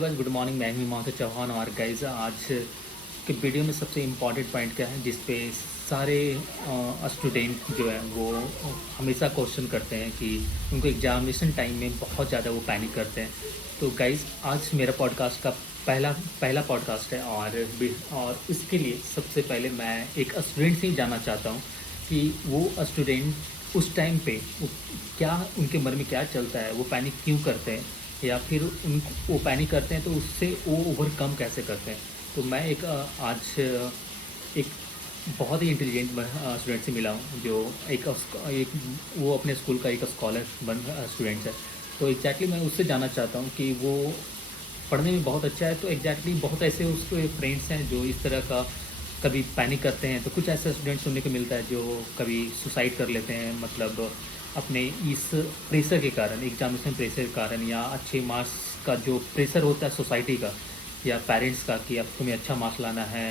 Guys good morning. मैं हूं हिमांशु चौहान और गाइस आज के वीडियो में सबसे इम्पॉर्टेंट पॉइंट क्या है जिस पे सारे स्टूडेंट जो है वो हमेशा क्वेश्चन करते हैं कि उनको एग्जामिनेशन टाइम में बहुत ज़्यादा वो पैनिक करते हैं। तो गाइस आज मेरा पॉडकास्ट का पहला पहला पॉडकास्ट है और इसके लिए सबसे पहले मैं एक स्टूडेंट से ही जानना चाहता हूँ कि वो स्टूडेंट उस टाइम पे क्या उनके मन में क्या चलता है, वो पैनिक क्यों करते हैं या फिर उन वो पैनिक करते हैं तो उससे वो ओवरकम कैसे करते हैं। तो मैं आज एक बहुत ही इंटेलिजेंट स्टूडेंट से मिला हूँ जो एक वो अपने स्कूल का एक स्कॉलर स्टूडेंट है। तो एग्जैक्टली मैं उससे जानना चाहता हूँ कि वो पढ़ने में बहुत अच्छा है, तो एग्जैक्टली बहुत ऐसे उसके फ्रेंड्स हैं जो इस तरह का कभी पैनिक करते हैं। तो कुछ ऐसे स्टूडेंट सुनने को मिलता है जो कभी सुसाइड कर लेते हैं, मतलब अपने इस प्रेशर के कारण, एग्जामिनेशन प्रेशर के कारण, या अच्छे मार्क्स का जो प्रेशर होता है सोसाइटी का या पेरेंट्स का कि अब तुम्हें अच्छा मार्क्स लाना है।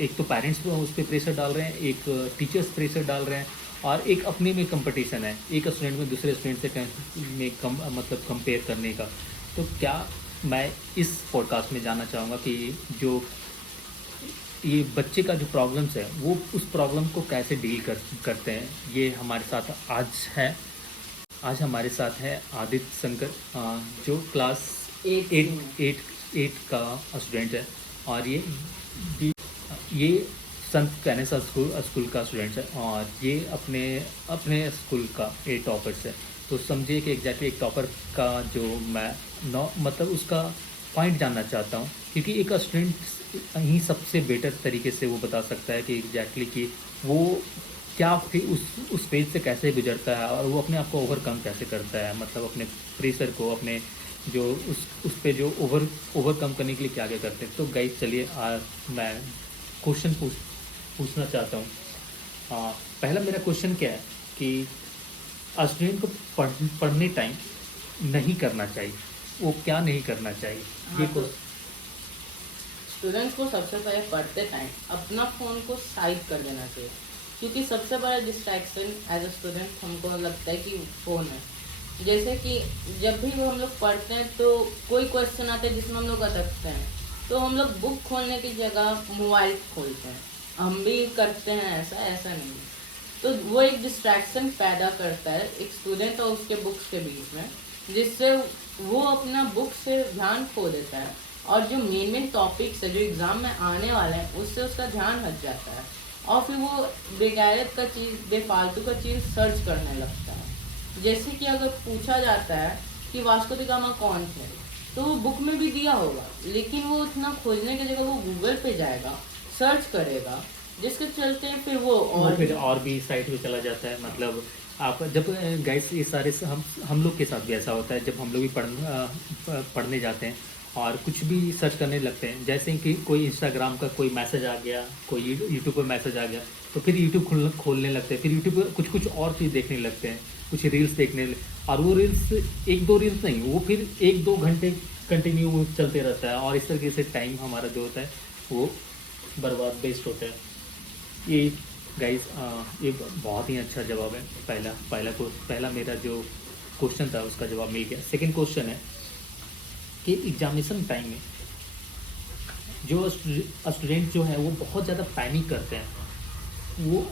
एक तो पेरेंट्स उस पर प्रेशर डाल रहे हैं, एक टीचर्स प्रेशर डाल रहे हैं, और एक अपने में कंपटीशन है एक स्टूडेंट में दूसरे स्टूडेंट से मतलब कंपेयर करने का। तो क्या मैं इस पॉडकास्ट में जानना चाहूँगा कि जो ये बच्चे का जो प्रॉब्लम्स है वो उस प्रॉब्लम को कैसे डील करते हैं। ये हमारे साथ आज हमारे साथ है आदित्य शंकर, जो क्लास एट का स्टूडेंट है, और ये संत कैनेसा स्कूल का स्टूडेंट है, और ये अपने अपने स्कूल का टॉपर्स है। तो समझिए कि एग्जैक्टली एक टॉपर का जो मैं मतलब उसका पॉइंट जानना चाहता हूँ, क्योंकि एक स्टूडेंट ही सबसे बेटर तरीके से वो बता सकता है कि एग्जैक्टली कि वो क्या फिर उस फेज से कैसे गुजरता है और वो अपने आप को ओवरकम कैसे करता है, मतलब अपने प्रेशर को, अपने जो उस पे जो ओवरकम करने के लिए क्या क्या करते हैं। तो गाइस चलिए मैं क्वेश्चन पूछना चाहता हूँ। पहला मेरा क्वेश्चन क्या है कि स्टूडेंट को पढ़ने टाइम नहीं करना चाहिए, वो क्या नहीं करना चाहिए। ये तो स्टूडेंट्स को सबसे पहले पढ़ते टाइम अपना फ़ोन को साइड कर देना चाहिए, क्योंकि सबसे बड़ा डिस्ट्रैक्शन एज अ स्टूडेंट हमको लगता है कि फ़ोन है। जैसे कि जब भी वो हम लोग पढ़ते हैं तो कोई क्वेश्चन आता है जिसमें हम लोग अटकते हैं, तो हम लोग बुक खोलने की जगह मोबाइल खोलते हैं। हम भी करते हैं ऐसा नहीं। तो वो एक डिस्ट्रैक्शन पैदा करता है एक स्टूडेंट और उसके बुक्स के बीच में, जिससे वो अपना बुक से ध्यान खो देता है और जो मेन टॉपिक्स है जो एग्ज़ाम में आने वाले हैं उससे उसका ध्यान हट जाता है, और फिर वो बेगैरत का चीज़, बेफालतू का चीज़ सर्च करने लगता है। जैसे कि अगर पूछा जाता है कि वास्को द गामा कौन थे, तो वो बुक में भी दिया होगा, लेकिन वो उतना खोजने की जगह वो गूगल पे जाएगा, सर्च करेगा, जिसके चलते फिर वो फिर और भी साइट पे चला जाता है। मतलब आप जब गाइस ये सारे हम लोग के साथ भी ऐसा होता है, जब हम लोग भी पढ़ने जाते हैं और कुछ भी सर्च करने लगते हैं, जैसे कि कोई इंस्टाग्राम का कोई मैसेज आ गया, कोई यूट्यूब पर मैसेज आ गया, तो फिर यूट्यूब खोलने लगते हैं, फिर यूट्यूब पर कुछ और चीज़ देखने लगते हैं, कुछ रील्स और वो रील्स एक दो रील्स नहीं, वो फिर एक दो घंटे कंटिन्यू चलते रहता है, और इस तरीके से टाइम हमारा जो होता है वो बर्बाद वेस्ट होता है। ये गाइस ये बहुत ही अच्छा जवाब है। पहला मेरा जो क्वेश्चन था उसका जवाब मिल गया। सेकंड क्वेश्चन है कि एग्जामिनेशन टाइम में जो स्टूडेंट जो है वो बहुत ज़्यादा पैनिक करते हैं, वो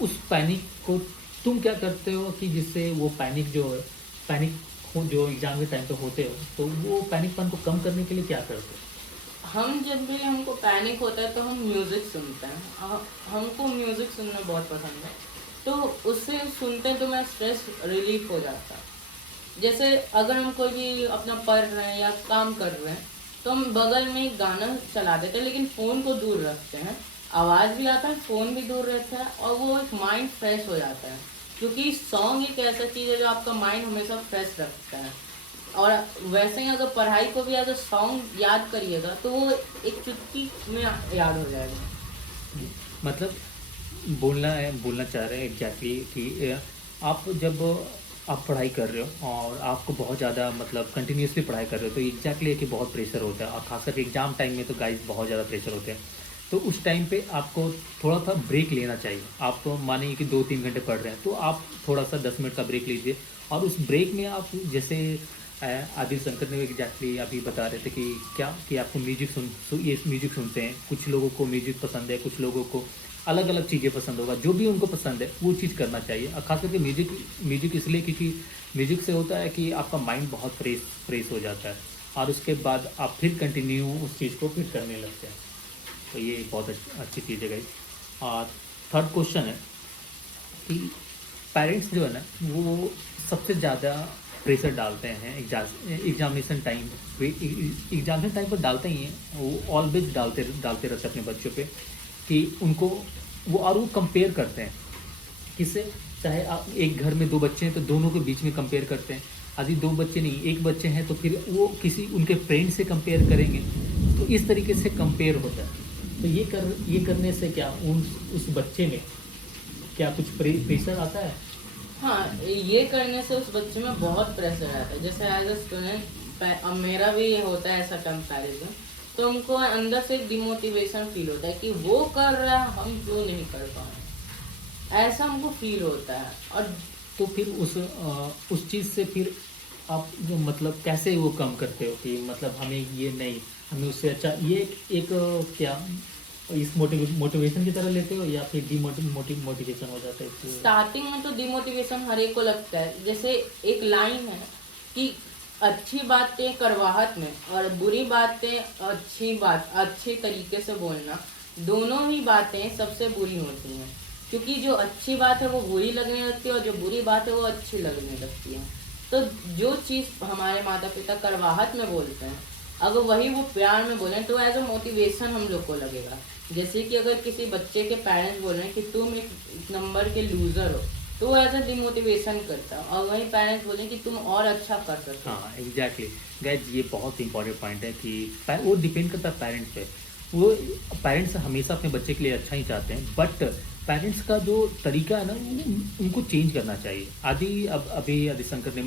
उस पैनिक को तुम क्या करते हो कि जिससे वो पैनिक जो एग्ज़ाम के टाइम पे होते हो, तो वो पैनिकपन को कम करने के लिए क्या करते हो। हम जब भी हमको पैनिक होता है तो हम म्यूज़िक सुनते हैं। हमको म्यूज़िक सुनना बहुत पसंद है, तो उससे सुनते हैं तो मैं स्ट्रेस रिलीफ हो जाता है। जैसे अगर हम कोई भी अपना पढ़ रहे हैं या काम कर रहे हैं तो हम बगल में एक गाना चला देते हैं, लेकिन फ़ोन को दूर रखते हैं। आवाज़ भी आता है, फ़ोन भी दूर रहता है, और वो एक माइंड फ्रेश हो जाता है, क्योंकि सॉन्ग एक ऐसा चीज़ है जो आपका माइंड हमेशा फ्रेश रखता है। और वैसे ही अगर पढ़ाई को भी अगर सॉन्ग याद करिएगा तो वो एक चुटकी में याद हो जाएगा। मतलब बोलना चाह रहे हैं एग्जैक्टली कि आप जब आप पढ़ाई कर रहे हो और आपको बहुत ज़्यादा मतलब कंटिन्यूसली पढ़ाई कर रहे हो, तो एग्जैक्टली है कि बहुत प्रेशर होता है, और खासकर एग्ज़ाम टाइम में तो गाइस बहुत ज़्यादा प्रेशर होते हैं। तो उस टाइम पे आपको थोड़ा सा ब्रेक लेना चाहिए। आप मानिए कि 2-3 घंटे पढ़ रहे हैं, तो आप थोड़ा सा 10 मिनट का ब्रेक लीजिए, और उस ब्रेक में आप जैसे आदिल शंकर ने एग्जैक्टली अभी बता रहे थे कि क्या कि आपको म्यूजिक ये म्यूजिक सुनते हैं, कुछ लोगों को म्यूजिक पसंद है, कुछ लोगों को अलग अलग चीज़ें पसंद होगा, जो भी उनको पसंद है वो चीज़ करना चाहिए। और खास करके म्यूजिक म्यूजिक इसलिए क्योंकि म्यूजिक से होता है कि आपका माइंड बहुत फ्रेश हो जाता है और उसके बाद आप फिर कंटिन्यू उस चीज़ को फिर करने लगते हैं। तो ये बहुत अच्छी चीज़ है गाइस। और थर्ड क्वेश्चन है कि पेरेंट्स जो है ना वो सबसे ज़्यादा प्रेशर डालते हैं एग्जामिनेशन टाइम पे। एग्जामिनेशन टाइम पर डालते ही हैं, वो ऑलवेज डालते डालते रहते हैं अपने बच्चों पे कि उनको वो कंपेयर करते हैं किससे। चाहे आप एक घर में 2 बच्चे हैं तो दोनों के बीच में कंपेयर करते हैं, यदि 2 बच्चे नहीं 1 बच्चे हैं तो फिर वो किसी उनके फ्रेंड से कंपेयर करेंगे। तो इस तरीके से कंपेयर होता है। तो ये करने से क्या उस बच्चे में क्या कुछ प्रेशर आता है? हाँ, ये करने से उस बच्चे में बहुत प्रेशर आता है। जैसे एज अ स्टूडेंट अब मेरा भी ये होता है ऐसा कंपैरिजन, तो हमको अंदर से डिमोटिवेशन फील होता है कि वो कर रहा है हम क्यों नहीं कर पा रहे, ऐसा हमको फील होता है। और तो फिर उस चीज़ से फिर आप जो मतलब कैसे वो कम करते हो कि मतलब हमें ये नहीं, हमें उससे अच्छा ये एक क्या इस मोटिवेशन की तरह लेते हो या फिर मोटिवेशन हो जाता है स्टार्टिंग में तो डिमोटिवेशन हर एक को लगता है। जैसे एक लाइन है कि अच्छी बातें करवाहट में और बुरी बातें अच्छी तरीके से बोलना, दोनों ही बातें सबसे बुरी होती हैं। क्योंकि जो अच्छी बात है वो बुरी लगने लगती है और जो बुरी बात है वो अच्छी लगने लगती है। तो जो चीज़ हमारे माता पिता करवाहट में बोलते हैं, अगर वही वो प्यार में बोलें तो एज अ मोटिवेशन हम लोग को लगेगा। जैसे कि अगर किसी बच्चे के पेरेंट्स बोल रहे हैं कि तुम एक नंबर के लूजर हो, तो वो एज अ डिमोटिवेशन करता है। और वही पेरेंट्स बोले कि तुम और अच्छा कर सकते हो। हाँ एग्जैक्टली गाइज, ये बहुत इंपॉर्टेंट पॉइंट है कि वो डिपेंड करता है पेरेंट्स पे। वो पेरेंट्स हमेशा अपने बच्चे के लिए अच्छा ही चाहते हैं, बट पेरेंट्स का जो तरीका है ना उनको चेंज करना चाहिए। अभी आदिशंकर ने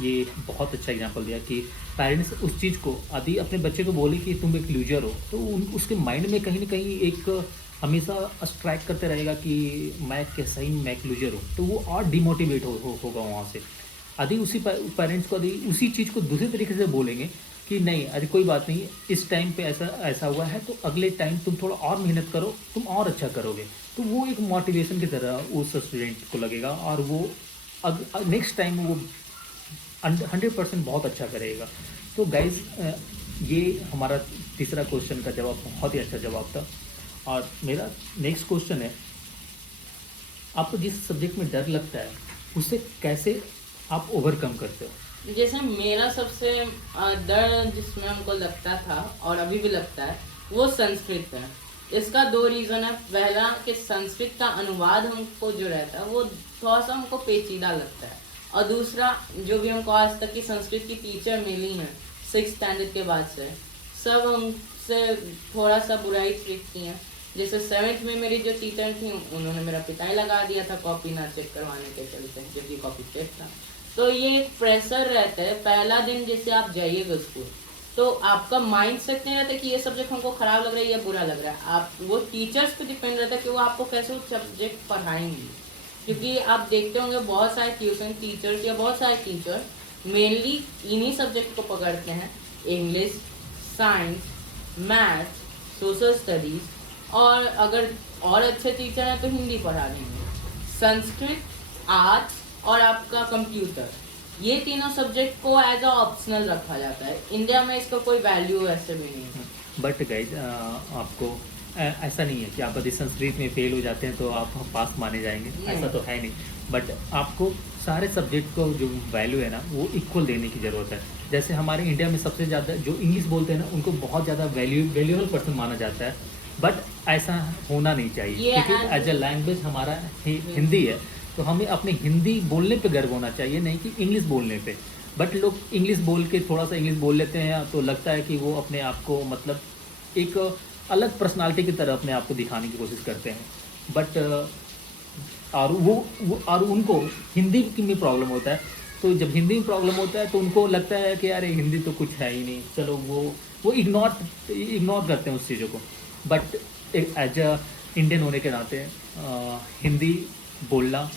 ये बहुत अच्छा एग्जांपल दिया कि पेरेंट्स उस चीज़ को अपने बच्चे को बोले कि तुम एक लूजर हो, तो उसके माइंड में कहीं ना कहीं एक हमेशा स्ट्राइक करते रहेगा कि मैं कैसा ही मैं एक लूजर हूँ, तो वो और डिमोटिवेट होगा वहाँ से। यदि उसी पेरेंट्स को यदि उसी चीज़ को दूसरे तरीके से बोलेंगे कि नहीं अरे कोई बात नहीं, इस टाइम पे ऐसा हुआ है तो अगले टाइम तुम थोड़ा और मेहनत करो, तुम और अच्छा करोगे, तो वो एक मोटिवेशन की तरह उस स्टूडेंट को लगेगा और वो नेक्स्ट टाइम वो 100% बहुत अच्छा करेगा। तो गाइज ये हमारा तीसरा क्वेश्चन का जवाब बहुत ही अच्छा जवाब था। और मेरा नेक्स्ट क्वेश्चन है, आपको जिस सब्जेक्ट में डर लगता है उसे कैसे आप ओवरकम करते हो? जैसे मेरा सबसे डर जिसमें हमको लगता था और अभी भी लगता है वो संस्कृत है। इसका 2 रीज़न है। पहला कि संस्कृत का अनुवाद हमको जो रहता है वो थोड़ा सा हमको पेचीदा लगता है, और दूसरा जो भी हमको आज तक की संस्कृत की टीचर मिली हैं 6th स्टैंडर्ड के बाद से, सब हमसे थोड़ा सा बुराई सीखती हैं। जैसे 7th में मेरी जो टीचर थी उन्होंने मेरा पिटाई लगा दिया था कॉपी ना चेक करवाने के चलते, जबकि कॉपी चेक था। तो ये एक प्रेशर रहता है। पहला दिन जैसे आप जाइएगा स्कूल तो आपका माइंड सेट नहीं रहता कि ये सब्जेक्ट हमको खराब लग रहा है या बुरा लग रहा है। आप वो टीचर्स पे डिपेंड रहता है कि वो आपको कैसे वो सब्जेक्ट पढ़ाएंगी। क्योंकि आप देखते होंगे बहुत सारे ट्यूशन टीचर्स या बहुत सारे टीचर मेनली इन्हीं सब्जेक्ट को पकड़ते हैं, English, science, math, social studies, और अगर और अच्छे टीचर हैं तो हिंदी पढ़ा देंगे। संस्कृत, आर्ट्स और आपका कंप्यूटर, ये तीनों सब्जेक्ट को एज अ ऑप्शनल रखा जाता है। इंडिया में इसका कोई वैल्यू ऐसे भी नहीं है। बट गाइज आपको ऐसा नहीं है कि आप यदि संस्कृत में फेल हो जाते हैं तो आप पास माने जाएंगे, ऐसा तो है नहीं। बट आपको सारे सब्जेक्ट को जो वैल्यू है ना वो इक्वल देने की ज़रूरत है। जैसे हमारे इंडिया में सबसे ज़्यादा जो इंग्लिश बोलते हैं ना उनको बहुत ज़्यादा वैल्यूएबल पर्सन माना जाता है, बट ऐसा होना नहीं चाहिए। क्योंकि एज ए लैंग्वेज हमारा हिंदी है, तो हमें अपने हिंदी बोलने पे गर्व होना चाहिए, नहीं कि इंग्लिश बोलने पे। बट लोग इंग्लिश बोल के थोड़ा सा इंग्लिश बोल लेते हैं तो लगता है कि वो अपने आप को मतलब एक अलग पर्सनालिटी की तरह अपने आप को दिखाने की कोशिश करते हैं। बट और उनको हिंदी में प्रॉब्लम होता है, तो जब हिंदी में प्रॉब्लम होता है तो उनको लगता है कि अरे हिंदी तो कुछ है ही नहीं, चलो वो इग्नोर करते हैं उस चीज़ों को। बट एज अ इंडियन होने के नाते हिंदी बोलना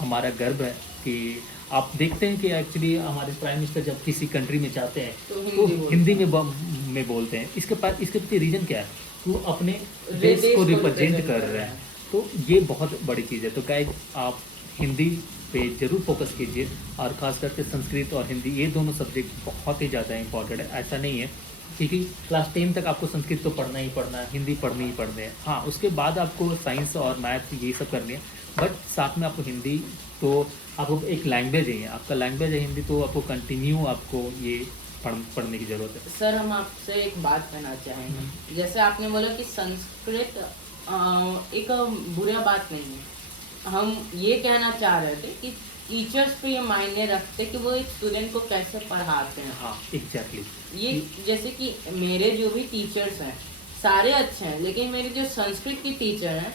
हमारा गर्व है कि आप देखते हैं कि एक्चुअली हमारे प्राइम मिनिस्टर जब किसी कंट्री में जाते हैं तो तो हिंदी बोलते हिंदी हैं। में बोलते हैं। इसके पीछे रीज़न क्या है? वो अपने देश देश को को रिप्रेजेंट रिप्रेजेंट कर कर रहे रहे हैं। हैं। तो ये बहुत बड़ी चीज़ है। तो गाइस आप हिंदी पे ज़रूर फोकस कीजिए, और ख़ास करके संस्कृत और हिंदी ये दोनों सब्जेक्ट बहुत ही ज़्यादा इंपॉर्टेंट है। ऐसा नहीं है क्योंकि क्लास 10 तक आपको संस्कृत तो पढ़ना ही पढ़ना है, हिंदी पढ़नी ही पढ़नी है। हाँ, उसके बाद आपको साइंस और मैथ ये सब करनी है, बट साथ में आपको हिंदी तो आपको एक लैंग्वेज है, आपका लैंग्वेज है हिंदी, तो आपको कंटिन्यू आपको ये पढ़ने की ज़रूरत है। सर हम आपसे एक बात कहना चाहेंगे, जैसे आपने बोला कि संस्कृत एक बुरा बात नहीं है। हम ये कहना चाह रहे थे कि टीचर्स पे ये मायने रखते कि वो एक स्टूडेंट को कैसे पढ़ाते हैं। हाँ, एग्जैक्टली। ये जैसे कि मेरे जो भी टीचर्स हैं सारे अच्छे हैं, लेकिन मेरे जो संस्कृत की टीचर हैं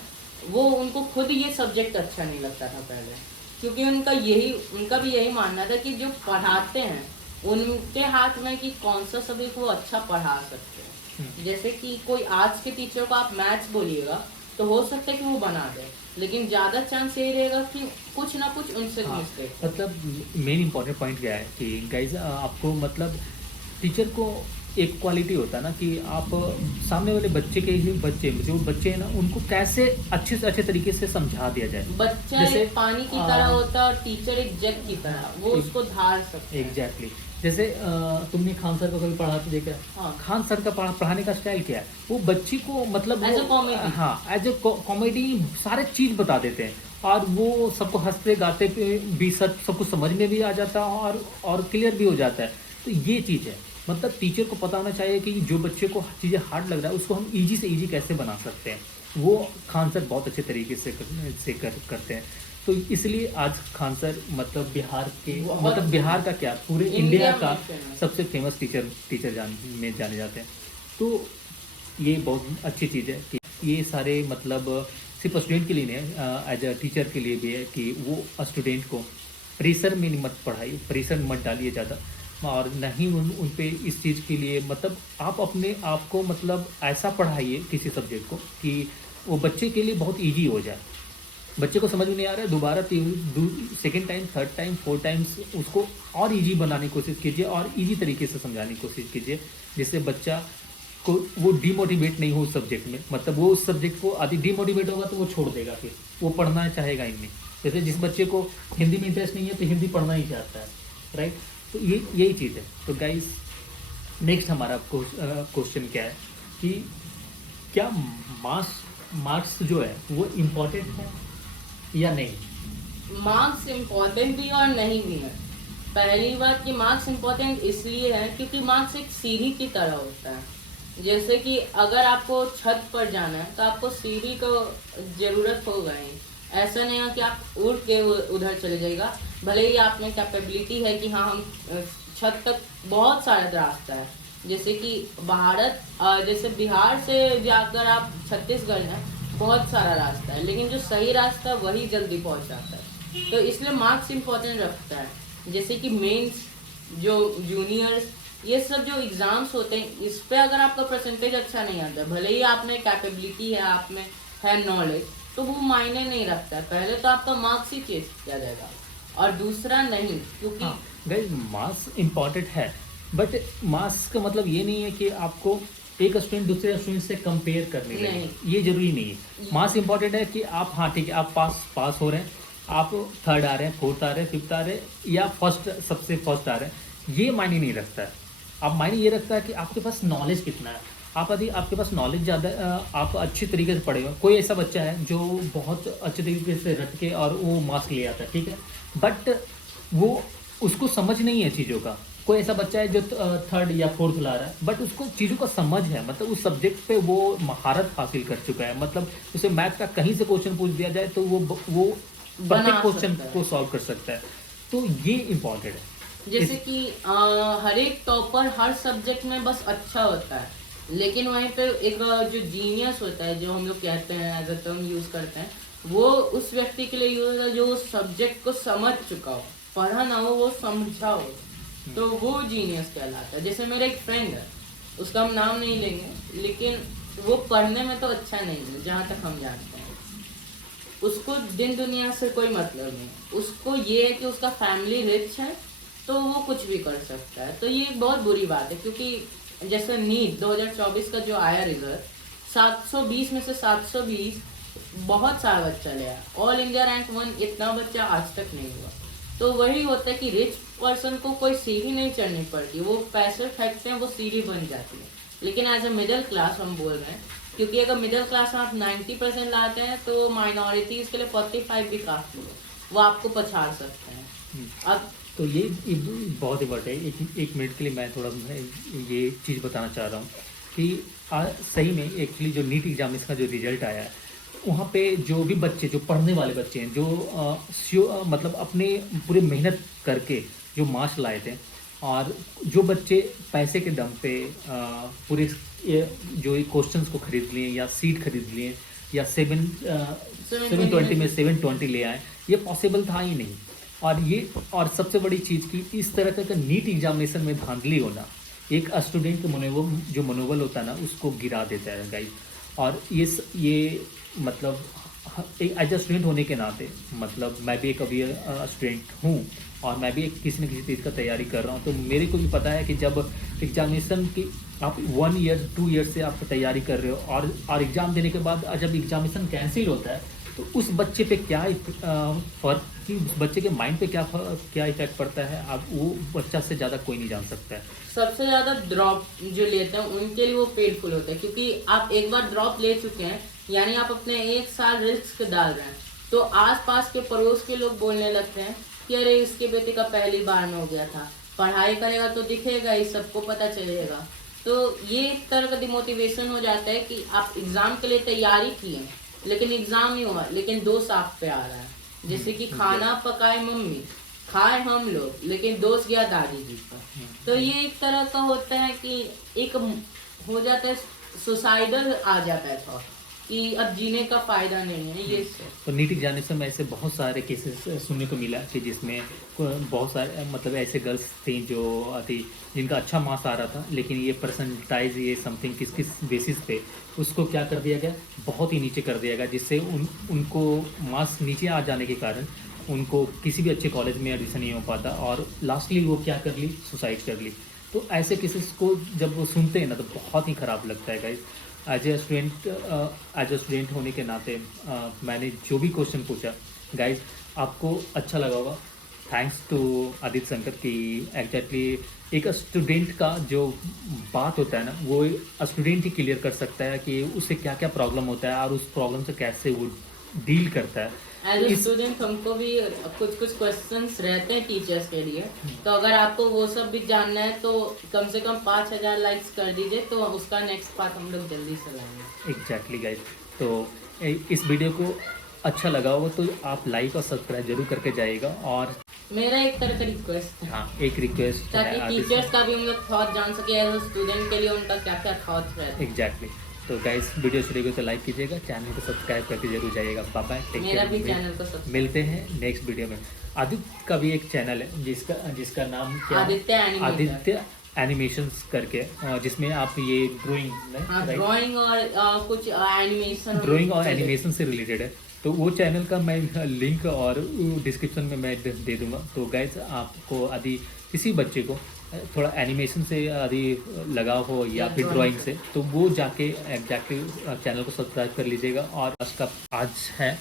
वो उनको खुद ये सब्जेक्ट अच्छा नहीं लगता था पहले, क्योंकि उनका भी यही मानना था कि जो पढ़ाते हैं उनके हाथ में कि कौन सा सब्जेक्ट वो अच्छा पढ़ा सकते हैं। जैसे कि कोई आज के टीचर को आप मैथ्स बोलिएगा तो हो सकता है कि वो बना दे, लेकिन ज़्यादा चांस यही रहेगा कि कुछ ना कुछ उनसे हाँ, मिस्टेक। मतलब मेन इंपॉर्टेंट पॉइंट क्या है कि गाइज आपको मतलब टीचर को एक क्वालिटी होता है ना कि आप सामने वाले बच्चे के ही जो बच्चे हैं ना उनको कैसे अच्छे से अच्छे तरीके से समझा दिया जाए। बच्चा जैसे एक पानी की तरह होता है और टीचर एक जग की तरह, वो उसको धार सकते हैं। एग्जैक्टली। जैसे तुमने खान सर को कभी पढ़ाते देखा है? हाँ। खान सर का पढ़ाने का स्टाइल क्या है? वो बच्ची को मतलब As a वो comedy। हाँ, एज ए कॉमेडी सारे चीज़ बता देते हैं, और वो सबको हंसते गाते पे भी सब कुछ समझ में भी आ जाता है और क्लियर भी हो जाता है। तो ये चीज़ है, मतलब टीचर को पता होना चाहिए कि जो बच्चे को चीज़ें हार्ड लग रहा है उसको हम इजी से इजी कैसे बना सकते हैं। वो खान सर बहुत अच्छे तरीके से करते हैं। तो इसलिए आज खान सर मतलब बिहार के मतलब बिहार का क्या पूरे इंडिया का सबसे फेमस टीचर जाने जाते हैं। तो ये बहुत अच्छी चीज़ है कि ये सारे मतलब सिर्फ स्टूडेंट के लिए नहीं है, एज अ टीचर के लिए भी है कि वो स्टूडेंट को प्रेशर में मत पढ़ाइए, प्रेशर मत डालिए ज़्यादा, और नहीं उन पे इस चीज़ के लिए मतलब आप अपने आप को मतलब ऐसा पढ़ाइए किसी सब्जेक्ट को कि वो बच्चे के लिए बहुत ईजी हो जाए। बच्चे को समझ में नहीं आ रहा है, दोबारा second time, third time, 4 times उसको और इजी बनाने की कोशिश कीजिए और इजी तरीके से समझाने की कोशिश कीजिए, जिससे बच्चा को वो डीमोटिवेट नहीं हो उस सब्जेक्ट में। मतलब वो उस सब्जेक्ट को आदि डीमोटिवेट होगा तो वो छोड़ देगा, फिर वो पढ़ना चाहेगा ही नहीं। जैसे जिस बच्चे को हिंदी में इंटरेस्ट नहीं है तो हिंदी पढ़ना ही चाहता है, राइट? तो यही चीज़ है। तो गाइस नेक्स्ट हमारा क्वेश्चन क्या है कि क्या मार्क्स जो है वो इम्पोर्टेंट है या नहीं? मार्क्स इम्पोर्टेंट भी और नहीं भी है। पहली बात कि मार्क्स इम्पोर्टेंट इसलिए है क्योंकि मार्क्स एक सीढ़ी की तरह होता है। जैसे कि अगर आपको छत पर जाना है तो आपको सीढ़ी को ज़रूरत होगा ही। ऐसा नहीं है कि आप उड़ के उधर चले जाएगा, भले ही आप में कैपेबिलिटी है कि हाँ हम छत तक बहुत सारा रास्ता है। जैसे कि जैसे बिहार से जाकर आप छत्तीसगढ़ में बहुत सारा रास्ता है, लेकिन जो सही रास्ता है वही जल्दी पहुंच जाता है। तो इसलिए मार्क्स इम्पोर्टेंट रखता है। जैसे कि मेंस, जो जूनियर्स, ये सब जो एग्ज़ाम्स होते हैं इस पे अगर आपका परसेंटेज अच्छा नहीं आता, भले ही आप में कैपेबिलिटी है, आप में है नॉलेज, तो वो मायने नहीं रखता है। पहले तो आपका मार्क्स ही चेक किया जाएगा और दूसरा नहीं, क्योंकि गाइस मार्क्स इम्पॉर्टेंट है, बट मार्क्स का मतलब ये नहीं है कि आपको एक स्टूडेंट दूसरे स्टूडेंट से कंपेयर करने लगे, ये जरूरी नहीं है। मार्क्स इंपॉर्टेंट है कि आप हाँ ठीक है आप पास हो रहे हैं, आप थर्ड आ रहे हैं, फोर्थ आ रहे हैं, फिफ्थ आ रहे हैं या सबसे फर्स्ट आ रहे हैं, ये मायने नहीं रखता है। अब मायने ये रखता है कि आपके पास नॉलेज कितना है। आप यदि आपके पास नॉलेज ज़्यादा, आप अच्छी तरीके से पढ़े हो, कोई ऐसा बच्चा है जो बहुत अच्छे तरीके से रट के और वो मार्क्स ले आता है, ठीक है, बट वो उसको समझ नहीं है चीज़ों का। कोई ऐसा बच्चा है जो थर्ड या फोर्थ ला रहा है, बट उसको चीज़ों का समझ है, मतलब उस सब्जेक्ट पे वो महारत हासिल कर चुका है। मतलब उसे मैथ का कहीं से क्वेश्चन पूछ दिया जाए तो वो प्रत्येक क्वेश्चन को सॉल्व कर सकता है। तो ये इम्पॉर्टेंट है। जैसे कि हर एक टॉपर हर सब्जेक्ट में बस अच्छा होता है, लेकिन वहीं पे एक जो जीनियस होता है, जो हम लोग कहते हैं एज अ टर्म यूज़ करते हैं, वो उस व्यक्ति के लिए यूज होता है जो उस सब्जेक्ट को समझ चुका हो, पढ़ा ना हो वो समझा हो, तो वो जीनियस कहलाता है। जैसे मेरा एक फ्रेंड है, उसका हम नाम नहीं लेंगे, लेकिन वो पढ़ने में तो अच्छा नहीं है जहाँ तक हम जानते हैं। उसको दिन दुनिया से कोई मतलब नहीं है। उसको ये है कि उसका फैमिली रिच है तो वो कुछ भी कर सकता है। तो ये एक बहुत बुरी बात है, क्योंकि जैसे नीट 2024 का जो आया रिजल्ट, 720 में से 720 बहुत सारा बच्चा लिया। ऑल इंडिया रैंक 1 इतना बच्चा आज तक नहीं हुआ। तो वही होता है कि रिच पर्सन को कोई सीढ़ी नहीं चढ़नी पड़ती, वो पैसे फेंकते हैं, वो सीढ़ी बन जाती है। लेकिन एज ए मिडिल क्लास हम बोल रहे हैं, क्योंकि अगर मिडिल क्लास में आप 90% लाते हैं तो माइनॉरिटीज के लिए 45 भी काफी है, वो आपको पछाड़ सकते हैं। अब तो ये बहुत इम्पोर्टेंट है। एक मिनट के लिए मैं थोड़ा ये चीज़ बताना चाह रहा हूँ कि सही में एक्चुअली जो नीट एग्जाम इसका जो रिजल्ट आया है, वहाँ पे जो भी बच्चे, जो पढ़ने वाले बच्चे हैं, जो मतलब अपने पूरे मेहनत करके जो मार्क्स लाए थे, और जो बच्चे पैसे के दम पे पूरे जो ये क्वेश्चंस को खरीद लिए या सीट खरीद लिए या 720 में 720 ले आए, ये पॉसिबल था ही नहीं। और सबसे बड़ी चीज़ की इस तरह का नीट एग्जामिनेशन में धांधली होना एक स्टूडेंट का मनोबल होता है ना, उसको गिरा देता है गाइस। और ये मतलब एक एज अ स्टूडेंट होने के नाते, मतलब मैं भी एक अभी स्टूडेंट हूँ और मैं भी किसी न किसी चीज़ का तैयारी कर रहा हूँ। तो मेरे को भी पता है कि जब एग्जामिनेशन की आप 1 ईयर 2 ईयर से आप तैयारी कर रहे हो और एग्ज़ाम देने के बाद जब एग्जामिनेशन कैंसिल होता है तो उस बच्चे पे क्या फ़र्क, कि उस बच्चे के माइंड पे क्या इफेक्ट पड़ता है, आप वो बच्चा से ज़्यादा कोई नहीं जान सकता है। सबसे ज़्यादा ड्रॉप जो लेते हैं उनके लिए वो पेनफुल होता है, क्योंकि आप एक बार ड्रॉप ले चुके हैं, यानी आप अपने 1 साल रिस्क डाल रहे हैं। तो आसपास के पड़ोस के लोग बोलने लगते हैं कि अरे इसके बेटे का पहली बार में हो गया था, पढ़ाई करेगा तो दिखेगा ही, सबको पता चलेगा। तो ये एक तरह का डिमोटिवेशन हो जाता है कि आप एग्ज़ाम के लिए तैयारी किए लेकिन एग्ज़ाम ही हुआ, लेकिन दोस्त आप पे आ रहा है। जैसे कि खाना पकाए मम्मी, खाए हम लोग, लेकिन दोस्त गया दादी जी का। तो ये एक तरह का होता है कि एक हो जाता है, सुसाइडल आ जाता है थॉट कि अब जीने का फायदा नहीं है। ये तो नीट एग्जामिनेशन में ऐसे बहुत सारे केसेस सुनने को मिला कि जिसमें बहुत सारे मतलब ऐसे गर्ल्स थी जो थी जिनका अच्छा मार्क्स आ रहा था, लेकिन ये परसेंटाइज ये समथिंग किस बेसिस पे उसको क्या कर दिया गया, बहुत ही नीचे कर दिया गया, जिससे उनको मार्क्स नीचे आ जाने के कारण उनको किसी भी अच्छे कॉलेज में एडमिशन नहीं हो पाता और लास्टली वो क्या कर ली, सुसाइड कर ली। तो ऐसे केसेस को जब वो सुनते हैं ना तो बहुत ही ख़राब लगता है गाइस। एज ए स्टूडेंट होने के नाते मैंने जो भी क्वेश्चन पूछा गाइस, आपको अच्छा लगा होगा। थैंक्स टू आदित्य शंकर कि एग्जैक्टली एक स्टूडेंट का जो बात होता है ना, वो स्टूडेंट ही क्लियर कर सकता है कि उसे क्या क्या प्रॉब्लम होता है और उस प्रॉब्लम से कैसे वो डील करता है। एज ए स्टूडेंट हमको भी कुछ क्वेश्चंस रहते हैं टीचर्स के लिए, तो अगर आपको वो सब भी जानना है तो कम से कम 5000 लाइक्स कर दीजिए, तो उसका नेक्स्ट पार्ट हम लोग जल्दी से लाएंगे। एग्जैक्टली गाइस, तो इस वीडियो को अच्छा लगा होगा तो आप लाइक और सब्सक्राइब जरूर करके जाइएगा। और मेरा एक तरह का रिक्वेस्ट है, हाँ, एक रिक्वेस्ट है ताकि टीचर्स का भी हम लोग थॉट जान सके, एज ए स्टूडेंट के लिए उनका क्या क्या थॉट रहता है। एग्जैक्टली। तो गाइस वीडियो अच्छी लगी तो लाइक कीजिएगा, चैनल को सब्सक्राइब करके जरूर जाइएगा। बाय बाय, टेक मेरा भी केयर। चैनल को सब्सक्राइब। मिलते हैं नेक्स्ट वीडियो में। आदित्य का भी एक चैनल है जिसका नाम क्या है? आदित्य एनिमेशंस करके, जिसमें आप ये ड्राइंग और कुछ ड्राइंग और एनिमेशन से रिलेटेड है। तो वो चैनल का मैं लिंक और डिस्क्रिप्शन में मैं दे दूंगा। तो गाइस आपको यदि किसी बच्चे को थोड़ा एनिमेशन से यदि लगाव हो या फिर ड्राइंग से, तो वो जाके एग्जैक्टली चैनल को सब्सक्राइब कर लीजिएगा। और आज है